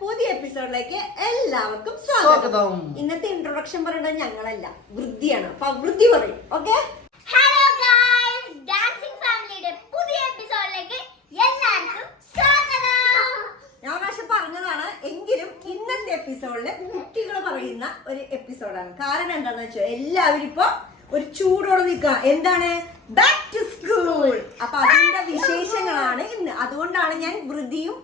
പുതിയ എപ്പിസോഡിലേക്ക് എല്ലാവർക്കും സ്വാഗതം. ഇന്നത്തെ ഇൻട്രൊഡക്ഷൻ പറയേണ്ടത് ഞങ്ങളല്ല, വൃദ്ധിയാണ്. അപ്പൊ വൃദ്ധി പറയും. ഓക്കെ, ഹലോ ഗൈസ്, ഡാൻസിംഗ് ഫാമിലിയുടെ പുതിയ എപ്പിസോഡിലേക്ക് എല്ലാവർക്കും സ്വാഗതം. ഞാൻ പക്ഷെ പറഞ്ഞതാണ്, എങ്കിലും ഇന്നത്തെ എപ്പിസോഡില് കുട്ടികൾ പറയുന്ന ഒരു എപ്പിസോഡാണ്. കാരണം എന്താണെന്ന് വെച്ചാൽ എല്ലാവരും ഇപ്പൊ ഒരു ചൂടോടെ നിൽക്കുക. എന്താണ്? Back to school. അപ്പൊ അതിന്റെ വിശേഷങ്ങളാണ് ഇന്ന്. അതുകൊണ്ടാണ് ഞാൻ വൃദ്ധിയും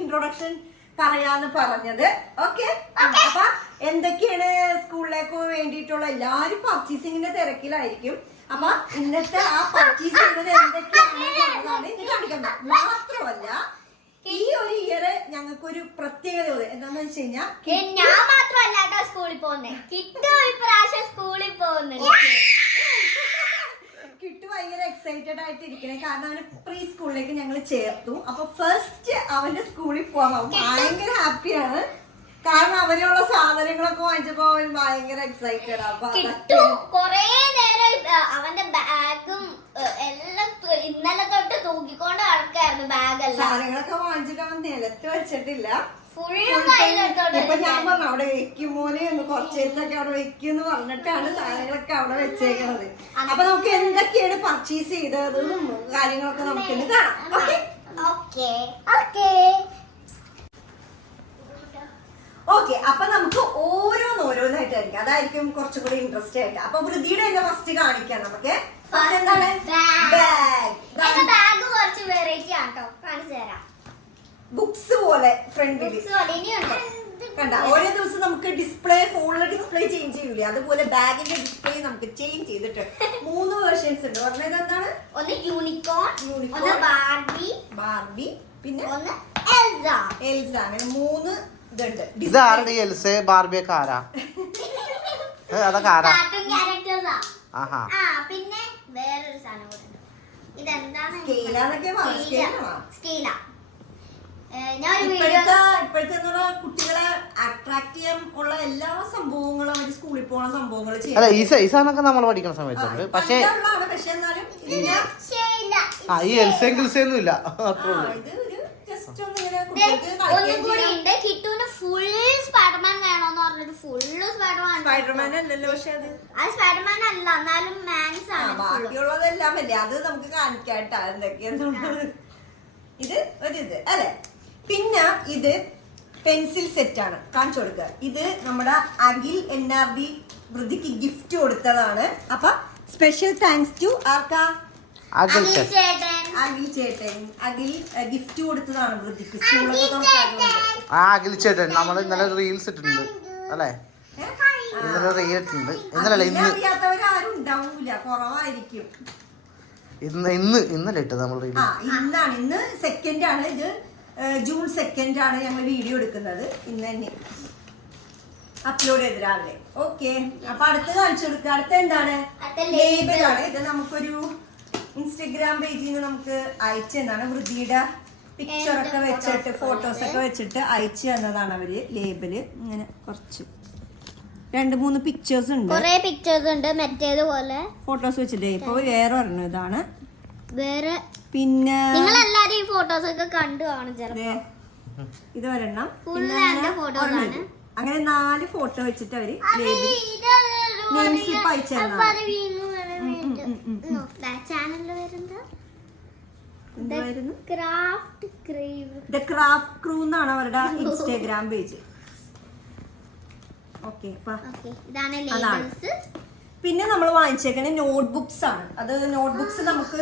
ഇൻട്രൊഡക്ഷൻ പറയാന്ന് പറഞ്ഞത്. ഓക്കെ, അപ്പൊ എന്തൊക്കെയാണ് സ്കൂളിലേക്ക് വേണ്ടിയിട്ടുള്ള എല്ലാരും പർച്ചേസിങ്ങിന്റെ തിരക്കിലായിരിക്കും. അപ്പൊ ഇന്നത്തെ ആ പർച്ചേസ് ചെയ്യുന്നത് എന്തൊക്കെയാണ് ഇത് കാണിക്കുന്നത്. മാത്രമല്ല ഈ ഒരു ഇയർ ഞങ്ങൾക്കൊരു പ്രത്യേകത എന്താന്ന് വെച്ച് കഴിഞ്ഞാൽ, ഞാൻ മാത്രമല്ല കേട്ടോ സ്കൂളിൽ പോകുന്നത്, കിട്ടു ഇപ്രാവശ്യം സ്കൂളിൽ പോകുന്നുണ്ട്. കിട്ടു ഭയങ്കര എക്സൈറ്റഡ് ആയിട്ട് ഇരിക്കണേ. കാരണം അവന് പ്രീ സ്കൂളിലേക്ക് ഞങ്ങൾ ചേർത്തു. അപ്പൊ ഫസ്റ്റ് അവന്റെ സ്കൂളിൽ പോകാൻ അവൻ ഭയങ്കര ഹാപ്പിയാണ്. കാരണം അവനുള്ള സാധനങ്ങളൊക്കെ വാങ്ങിച്ചപ്പോ അവൻ ഭയങ്കര എക്സൈറ്റഡ്. അപ്പൊ കൊറേ നേരം അവന്റെ ബാഗും എല്ലാം ഇന്നലെ തൊട്ട് തൂക്കിക്കൊണ്ട് നടക്കായിരുന്നു. ബാഗെല്ലാം സാധനങ്ങളൊക്കെ വാങ്ങിച്ചിട്ട് അവൻ നിലത്ത് വെച്ചിട്ടില്ല. ഇപ്പൊ ഞാൻ പറഞ്ഞു അവിടെ വെക്കുമോനെ ഒന്ന് കുറച്ചേരത്തൊക്കെ അവിടെ വെക്കുമെന്ന് പറഞ്ഞിട്ടാണ് സാധനങ്ങളൊക്കെ അവിടെ വെച്ചേക്കണത്. അപ്പൊ നമുക്ക് എന്തൊക്കെയാണ് പർച്ചേസ് ചെയ്തതും കാര്യങ്ങളൊക്കെ നമുക്കിന്ന് കാണാം. ഓക്കെ, അപ്പൊ നമുക്ക് ഓരോന്നായിട്ടായിരിക്കും. അതായിരിക്കും കുറച്ചും കൂടി ഇൻട്രസ്റ്റ് ആയിട്ട്. അപ്പൊ വൃദ്ധിയുടെ തന്നെ ഫസ്റ്റ് കാണിക്കാം നമുക്ക്. എന്താണ്? ബാഗ് കുറച്ച് വെറൈറ്റി ആട്ടോ, കാണിച്ചു തരാം. ബുക്സ് പോലെ ഫ്രണ്ടില് കണ്ട. ഓരോ ദിവസം നമുക്ക് ഡിസ്പ്ലേ, ഫോണിലെ ഡിസ്പ്ലേ ചേഞ്ച് ചെയ്യൂലേ, അതുപോലെ ബാഗിന്റെ ഡിസ്പ്ലേ നമുക്ക് ചേഞ്ച് ചെയ്തിട്ട് 3 വേർഷൻസ് ഉണ്ട്. പറഞ്ഞത് എന്താണ്? ഒന്ന് യൂണിക്കോൺ, ഒന്ന് ബാർബി, പിന്നെ ഒന്ന് എൽസ. അങ്ങനെ 3 ഇതുണ്ട്. ഇതാരുടെ എൽസ ബാർബിയൊക്കെ ആരാ? അതൊക്കെ ആരാ? കാർട്ടൂൺ ക്യാരക്ടേഴ്സാ. ആഹാ. പിന്നെ വേറൊരു സാധനം കൂടെ ഉണ്ട്. ഇതെന്താണ്? സ്കെയില. ഇപ്പോഴത്തെ കുട്ടികളെ അട്രാക്ട് ചെയ്യാൻ ഉള്ള എല്ലാ സംഭവങ്ങളും അവര് സ്കൂളിൽ പോണ സംഭവങ്ങൾ അല്ല, ഈ സൈസാന്നൊക്കെ നമ്മൾ പഠിക്കുന്ന സമയത്തുണ്ട്. പക്ഷേ എന്നാലും ഈ എൽസയും ഗിൽസയൊന്നും ഇല്ല. അത്രേ ഉള്ളൂ. കിട്ടുവിന് ഫുൾ സ്പൈഡർമാൻ വേണോന്ന് പറഞ്ഞിട്ട് ഫുള്ള് സ്പൈഡർമാൻ അല്ലല്ലോ. പക്ഷെ അത് സ്പൈഡർമാൻ അല്ല, എന്നാലും മാൻസ് ആണ്. ബാക്കിയുള്ളതെല്ലാം അല്ലേ, അത് നമുക്ക് കാണിക്കാട്ടാ എന്തൊക്കെയാന്നുള്ളത്. ഇത് ഒരിത് അല്ലെ. പിന്നെ ഇത് പെൻസിൽ സെറ്റ് ആണ്, കാണിച്ചു കൊടുക്കുക. ഇത് നമ്മുടെ അഖിൽ NRD വൃദ്ധിക്ക് ഗിഫ്റ്റ് കൊടുത്തതാണ്. അപ്പൊ സ്പെഷ്യൽ താങ്ക്സ് ടു ആർക്കാ? അഖിൽ ചേട്ടൻ. അഖിൽ ഗിഫ്റ്റ് കൊടുത്തതാണ് വൃദ്ധിക്ക്. അഖിൽ ചേട്ടൻ നമ്മൾ ഇന്നലെ റീൽസ് ഇട്ടിട്ടുണ്ട് അല്ലേ? ഇന്നലെ റീൽ ഇട്ടിട്ടുണ്ട്. ഇന്നലെ അറിയാത്തവരാരും ഉണ്ടാവൂല, കുറവായിരിക്കും. ഇന്നലെ ഇട്ടത് നമ്മൾ റീൽ. ഇന്നാണ്, ഇന്ന് 2nd ആണ്. ഇത് ജൂൺ 2 ആണ് ഞങ്ങൾ വീഡിയോ എടുക്കുന്നത്. ഇന്ന് തന്നെ അപ്ലോഡ് ചെയ്ത് രാവിലെ. ഓക്കെ, അപ്പൊ അടുത്ത് കാണിച്ചു കൊടുക്കുക. അടുത്ത എന്താണ്? ലേബലാണ്. ഇത് നമുക്കൊരു ഇൻസ്റ്റഗ്രാം പേജിൽ നിന്ന് നമുക്ക് അയച്ചു തന്നാണ്. വൃദ്ധിയുടെ പിക്ചറൊക്കെ വെച്ചിട്ട്, ഫോട്ടോസൊക്കെ വെച്ചിട്ട് അയച്ചു തന്നതാണ് അവര്. ലേബിള് ഇങ്ങനെ കുറച്ച് 2-3 പിക്ചേഴ്സ് ഉണ്ട്. കുറേ പിക്ചേഴ്സ് ഉണ്ട് മറ്റേതുപോലെ ഫോട്ടോസ് വെച്ചിട്ട്. ഇപ്പൊ വേറെ ഒരെണ്ണം ഇതാണ്. വേറെ പിന്നെ നിങ്ങൾ എല്ലാരും ഈ ഫോട്ടോസ് ഒക്കെ കണ്ടു കാണും ചിലപ്പോ. ഇത് ഒരെണ്ണം. അങ്ങനെ 4 ഫോട്ടോ വെച്ചിട്ട് അവര് നെയിം സ്ലിപ്പ് അയച്ചു തന്നതാണ്. ദ ക്രാഫ്റ്റ് ക്രൂ എന്നാണ് അവരുടെ ഇൻസ്റ്റാഗ്രാം പേജ്. പിന്നെ നമ്മൾ വാങ്ങിച്ചേക്കണ നോട്ട്ബുക്സ് ആണ്. അത് നോട്ട്ബുക്സ് നമുക്ക്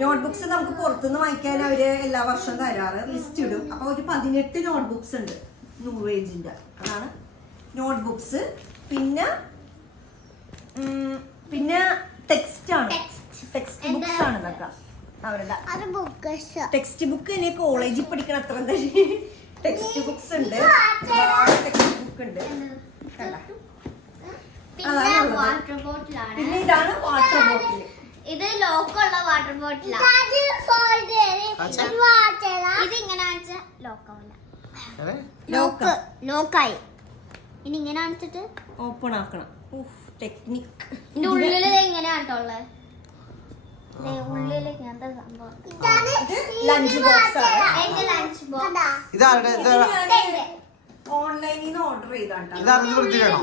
നോട്ട്ബുക്സ് നമുക്ക് പുറത്തുനിന്ന് വാങ്ങിക്കാൻ അവര് എല്ലാ വർഷവും തരാറ്, ലിസ്റ്റ് ഇടും. അപ്പൊ ഒരു 18 നോട്ട്ബുക്സ് ഉണ്ട് 100 പേജിന്റെ. അതാണ് നോട്ട്ബുക്സ്. പിന്നെ ടെക്സ്റ്റ് ആണ്, ടെക്സ്റ്റ് ബുക്സ് ആണ് ഇതൊക്കെ അവരുടെ. ടെക്സ്റ്റ് ബുക്ക് ഇനി കോളേജിൽ പഠിക്കണ അത്ര ടെക്സ്റ്റ് ബുക്സ് ഉണ്ട്. ടെക്സ്റ്റ് ബുക്ക് ഉണ്ട്. പിന്നെ ഇതാണ് വാട്ടർ ബോട്ടിൽ. ഇത് ലോക്കുള്ള വാട്ടർ ബോട്ടിലാണ്. ഇത് ഇങ്ങനെ ലോക്കായി. ഇനി ഇങ്ങനെ കാണിച്ചിട്ട് ഓപ്പൺ ആക്കണം. ടെക്നിക്. ഇതിന്റെ ഉള്ളില് എങ്ങനെയാട്ടോ ഉള്ളത്? ഉള്ളില് ഇങ്ങനത്തെ സംഭവം. ഇത് ലഞ്ച് ബോക്സ് ആണ്. എന്റെ ലഞ്ച് ബോക്സ് ഇതാരുടെ ഓൺലൈനിൽ നിന്ന് ഓർഡർ ചെയ്താട്ടോ. ഇതാണ് വൃത്തിയാണോ?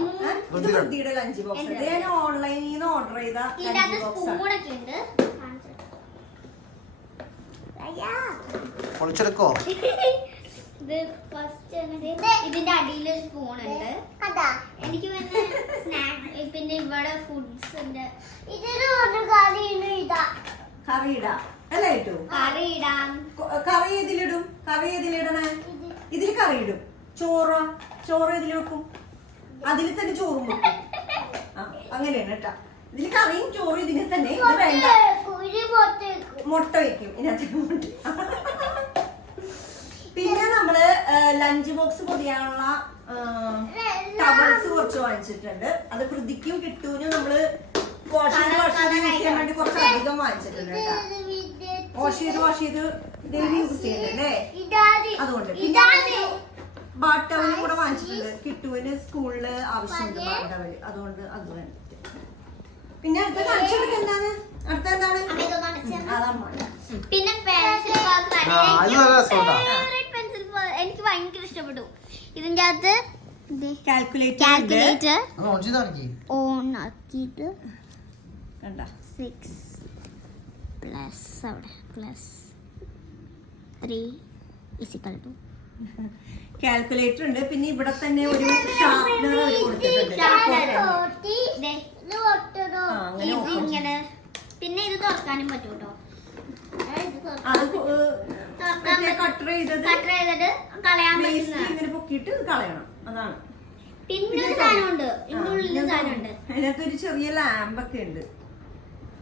ഇത് വൃത്തിയുടെ ലഞ്ച് ബോക്സ്. ഇത് ഞാൻ ഓൺലൈനിൽ നിന്ന് ഓർഡർ ചെയ്ത ലഞ്ച് ബോക്സ് ആണ്. സ്പൂണൊക്കെ ഉണ്ട്. പൊളിച്ചെടുക്കോ? ഇത് ഫസ്റ്റ് ഇതിന്റെ അടിയിൽ ഒരു സ്പൂൺ ഉണ്ട്. എനിക്ക് പിന്നെ സ്നാക്ക് പിന്നെ ഇവിടെ ഫുഡ്സ് ഉണ്ട്. കറി ഇടാം അല്ലേ ഇട്ടു? കറി ഇടാം. കറി ഏതിലിടും? കറി ഏതിലിടണേ? ഇതിൽ കറി ഇടും. ചോറ് ഇതിൽ വെക്കും. അതിൽ തന്നെ ചോറും വെക്കും. അങ്ങനെയാണ് കേട്ടാ. ഇതിൽ കറിയും ചോറും ഇതിന് തന്നെ. ഇത് വേണ്ട, മുട്ട വെക്കും ഇതിനകത്ത്. പിന്നെ നമ്മള് ലഞ്ച് ബോക്സ് പൊതിയാനുള്ള ടവൽസ് കുറച്ച് വാങ്ങിച്ചിട്ടുണ്ട്. അത് ഹൃദിക്കും കിട്ടൂനും നമ്മള് വാഷ് ചെയ്യാൻ വേണ്ടി കുറച്ച് അധികം വാങ്ങിച്ചിട്ടുണ്ട് കേട്ടോ. വാഷ് ചെയ്ത് ഡെയിലി യൂസ് ചെയ്യുന്നല്ലേ, അതുകൊണ്ട്. പിന്നെ ബാത്ത് ടവല് കൂടെ വാങ്ങിച്ചിട്ടുണ്ട്. കിട്ടുവിന് സ്കൂളില് ആവശ്യമുണ്ട് ബാത്ത് ടവല്, അതുകൊണ്ട് അത് വേണ്ടിട്ട്. പിന്നെ അടുത്ത കാണിച്ചത് എന്താണ്? അടുത്ത എന്താണ്? പിന്നെ പെൻസിൽ എനിക്ക് ഭയങ്കര ഇഷ്ടപ്പെട്ടു. ഇതിന്റെ അകത്ത് കാൽക്കുലേറ്റർ ഓൺ ആക്കിയിട്ട് 6 പ്ലസ് അവിടെ പ്ലസ് 3 = കാൽക്കുലേറ്റർ ഉണ്ട്. പിന്നെ ഇവിടെ തന്നെ ഒരു ഷാർപ്നർ കൊടുത്തിട്ടുണ്ട്. ഇങ്ങനെ പിന്നെ ഇത് തുറക്കാനും പറ്റും കേട്ടോ. കട്ടർ ചെയ്തത് കളയാൻ വേസ്റ്റ് പറ്റുന്ന ഇങ്ങനെ പൊക്കിയിട്ട് കളയണം, അതാണ്. പിന്നെ ഒരു സാധനമുണ്ട്, ഇതിന്റെ ഉള്ളിൽ സാധനമുണ്ട്. അതിനകത്ത് ഒരു ചെറിയ ലാമ്പ് ഒക്കെ ഉണ്ട്,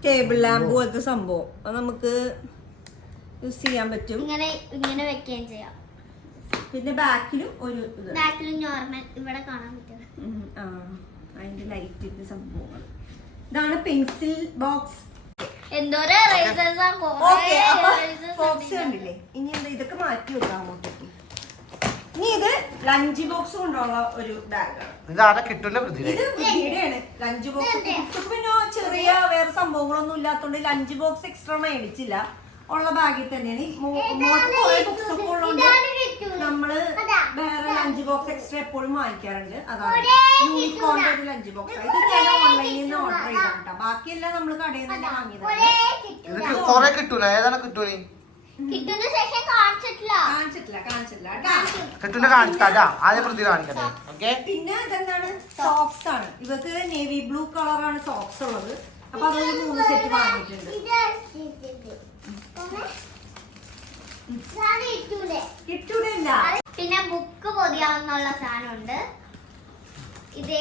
ടേബിൾ ലാമ്പ് പോലത്തെ സംഭവം. അത് നമുക്ക് യൂസ് ചെയ്യാൻ പറ്റും. ഇങ്ങനെ വെക്കുകയും ചെയ്യാം. പിന്നെ ബാക്കിലും ഒരു ബാക്കിലും നോർമൽ ഇവിടെ കാണാൻ പറ്റും. അതിന്റെ ലൈറ്റിന്റെ സംഭവങ്ങൾ. ഇതാണ് പെൻസിൽ ബോക്സ്. ബോക്സ് കണ്ടില്ലേ? ഇനി എന്താ ഇതൊക്കെ മാറ്റി വെക്കാം അങ്ങോട്ടേക്ക്. ഇനി ഇത് ലഞ്ച് ബോക്സ് കൊണ്ടുള്ള ഒരു ബാഗാണ്. ഇത് വൃത്തിയുടെയാണ് ലഞ്ച് ബോക്സ്. പിന്നെ ചെറിയ വേറെ സംഭവങ്ങളൊന്നും ഇല്ലാത്തോണ്ട് ലഞ്ച് ബോക്സ് എക്സ്ട്രാ മേടിച്ചില്ല. ഉള്ള ബാഗിൽ തന്നെയാണ്. ബുക്സ് ഒക്കെ ഉള്ളതുകൊണ്ട് നമ്മള് വേറെ ലഞ്ച് ബോക്സ് എക്സ്ട്രാ എപ്പോഴും വാങ്ങിക്കാറുണ്ട്. അതാണ് യൂണിക്കോണിന്റെ ഒരു ലഞ്ച് ബോക്സ്. ഇത് ഞാൻ ഓൺലൈനിൽ നിന്ന് ഓർഡർ ചെയ്താ. ബാക്കിയെല്ലാം നമ്മള് കടയിൽ നിന്ന് തന്നെ വാങ്ങിയതാണ്. പിന്നെ ഇതെന്താണ്? സോക്സ് ആണ്. ഇവർക്ക് നേവി ബ്ലൂ കളറാണ് സോക്സ് ഉള്ളത്. അപ്പൊ അതൊരു 3 സെറ്റ് വാങ്ങിയിട്ടുണ്ട്. കിട്ടൂല. പിന്നെ ബുക്ക് പൊതിയാവുന്നുള്ള സാധനമുണ്ട്. ഇത്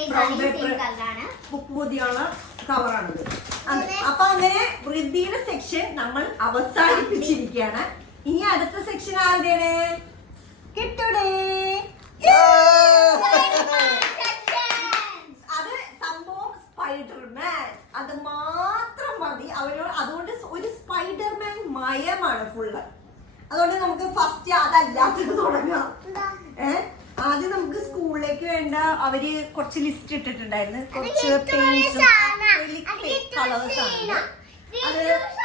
കളറാണ്. ബുക്ക് പൊതിയുള്ള കവറാണിത്. അപ്പൊ അങ്ങനെ വൃദ്ധിയുടെ സെക്ഷൻ നമ്മൾ അവസാനിപ്പിച്ചിരിക്കുകയാണ്. ഇനി അടുത്ത സെക്ഷൻ ആരുടെയാണ്? കിട്ടൂടെ. അത് സംഭവം സ്പൈഡർമാൻ. അത് മാത്രം മതി അവരോട്. അതുകൊണ്ട് ഒരു സ്പൈഡർമാൻ മയമാണ് ഫുള്ള്. അതുകൊണ്ട് നമുക്ക് ഫസ്റ്റ് അതല്ലാത്തത് തുടങ്ങാം. ആദ്യം നമുക്ക് സ്കൂളിലേക്ക് വേണ്ട അവര് കുറച്ച് ലിസ്റ്റ് ഇട്ടിട്ടുണ്ടായിരുന്നു. കുറച്ച് പെയിന്റ്സും കളേഴ്സ്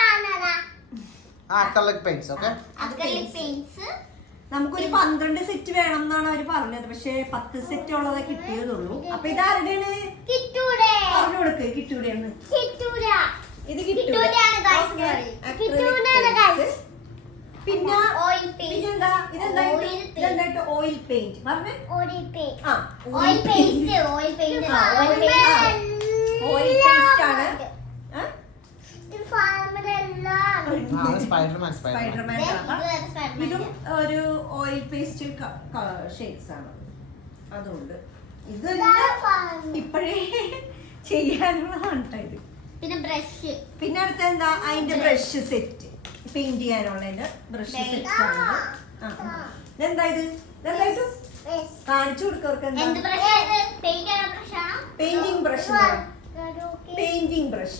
ആണ്. നമുക്കൊരു 12 സെറ്റ് വേണം എന്നാണ് അവര് പറഞ്ഞത്. പക്ഷെ 10 സെറ്റ് ഉള്ളതേ കിട്ടിയതുള്ളൂ. അപ്പൊ ഇത് ആരുടെയാണ്? പറഞ്ഞു കൊടുക്ക്. കിട്ടൂടെയാണ്. ഇത് പിന്നെ പിന്നെന്താ? ഇതെന്തായിട്ട് ഓയിൽ പെയിന്റ് പറഞ്ഞേ. ഓയിൽ പേസ്റ്റ് ആണ്. സ്പൈഡർമാൻ ഇതും ഒരു ഓയിൽ പേസ്റ്റ് ഷെയ്ഡ്സ് ആണ്. അതുകൊണ്ട് ഇതെല്ലാം ഇപ്പോഴേ ചെയ്യാനുള്ളതാണ് ഇത്. പിന്നെ അടുത്ത എന്താ? അതിന്റെ ബ്രഷ് സെറ്റ്, പെയിന്റ് ചെയ്യാനുള്ളതിന്റെ ബ്രഷ് സെറ്റ് ആണ്. ഇതെന്താ ഇത്? കാണിച്ചു കൊടുക്കവർക്ക്. Painting brush. പെയിന്റിംഗ് ബ്രഷ്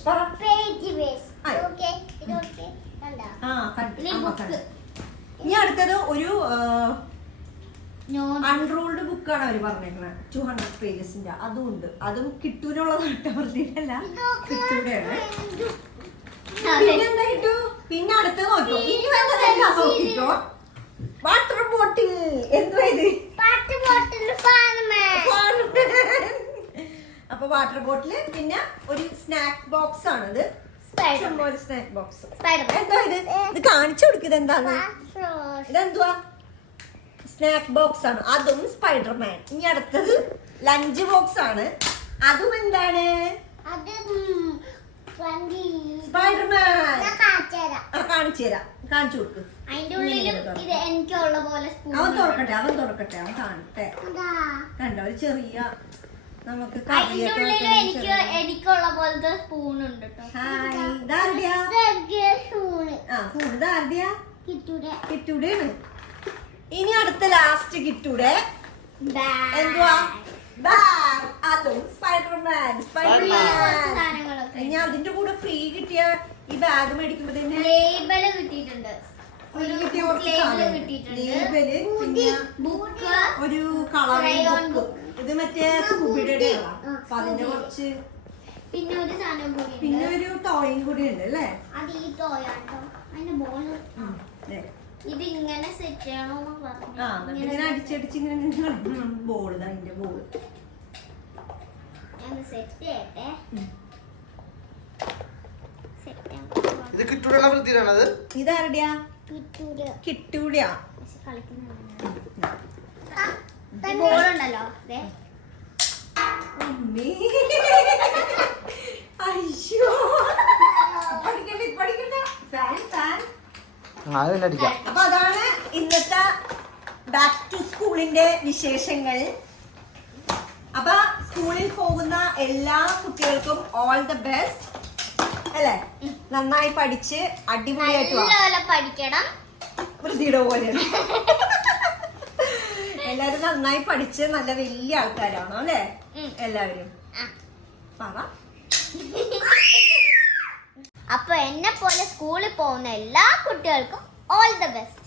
ഇനി അടുത്തത് ഒരു അൺറൂൾഡ് ബുക്കാണ് അവര് പറഞ്ഞേക്കുന്നത്. 200 പേജസിന്റെ. അതും ഉണ്ട്. അതും കിട്ടൂനുള്ളതായിട്ട് പറഞ്ഞിട്ടല്ല, കിട്ടൂടെയാണ്. പിന്നെന്താ കിട്ടു? പിന്നെ അടുത്തത് നോക്കൂ. ഇനി വേണ്ടത് എന്തുവാ ഇത്? വാട്ടർ ബോട്ടിൽ അപ്പൊ വാട്ടർ ബോട്ടില് പിന്നെ ഒരു സ്നാക്ക് ബോക്സ് ആണിത്. ഒരു സ്നാക്ക് ബോക്സ്. എന്താ ഇത്? ഇത് കാണിച്ചു കൊടുക്കുന്നത് എന്താണ്? ഇതെന്തുവാ? സ്നാക്ക് ബോക്സ് ആണ്. അതും സ്പൈഡർമാൻ. ഇനി അടുത്തത് ലഞ്ച് ബോക്സ് ആണ്. അതും എന്താണ്? സ്പൈഡർമാൻ. കാണിച്ചു തരാം. കാണിച്ചു കൊടുക്ക്. അതിന്റെ ഉള്ളിലും ഇത് എനിക്കുള്ള പോലെ അവൻ തുറക്കട്ടെ, അവൻ കാണട്ടെ. കണ്ടോ ഒരു ചെറിയ നമുക്ക് അതിന്റെ ഉള്ളിലും എനിക്കുള്ള പോലത്തെ സ്പൂൺ ഉണ്ട് കിട്ടൂടെയാണ്. ഇനി അടുത്ത ലാസ്റ്റ് കിട്ടൂടെ എന്തുവാ? ബാഗ്. അതും സ്പൈഡർമാൻ. ഇനി അതിന്റെ കൂടെ ഫ്രീ കിട്ടിയ ഈ ബാഗ് മേടിക്കുമ്പോ തന്നെ ലേബല് കിട്ടിയിട്ടുണ്ട്. ഒരു കളറിംഗ് ബുക്ക്. ഇത് മറ്റേ സ്കൂബിയുടെ അതിന്റെ കുറച്ച് പിന്നെ ഒരു സാധനം കൂടി, പിന്നെ ഒരു ടോയും കൂടി ഉണ്ട് അല്ലേ? അത് ഈ ടോയാട്ടോ. അതിന്റെ ബോൾ ഇത് ഇങ്ങനെ സെറ്റ് ചെയ്യണോന്ന് പറഞ്ഞു. ഇങ്ങനെ അടിച്ചടിച്ച് ഇങ്ങനെ ബോൾ. അതിന്റെ ബോൾ സെറ്റ് ചെയ്യട്ടെ. ഇത് കിട്ടൂടുള്ള വൃത്തിയിലാണത്. ഇതാരുടെയാ? കിട്ടൂടിയാ. ബോളുണ്ടല്ലോ. അയ്യോ പഠിക്കണ്ട. അപ്പൊ അതാണ് ഇന്നത്തെ ബാക്ക് ടു സ്കൂളിന്റെ വിശേഷങ്ങൾ. അപ്പൊ സ്കൂളിൽ പോകുന്ന എല്ലാ കുട്ടികൾക്കും ഓൾ ദ ബെസ്റ്റ് അല്ലേ? നന്നായി പഠിച്ച് അടിപൊളിയായിട്ട് പഠിക്കണം. വൃത്തിയുടെ പോലെ എല്ലാരും നന്നായി പഠിച്ച് നല്ല വലിയ ആൾക്കാരാണോ അല്ലേ എല്ലാവരും? പറ. അപ്പൊ എന്നെ പോലെ സ്കൂളിൽ പോകുന്ന എല്ലാ കുട്ടികൾക്കും ഓൾ ദ ബെസ്റ്റ്.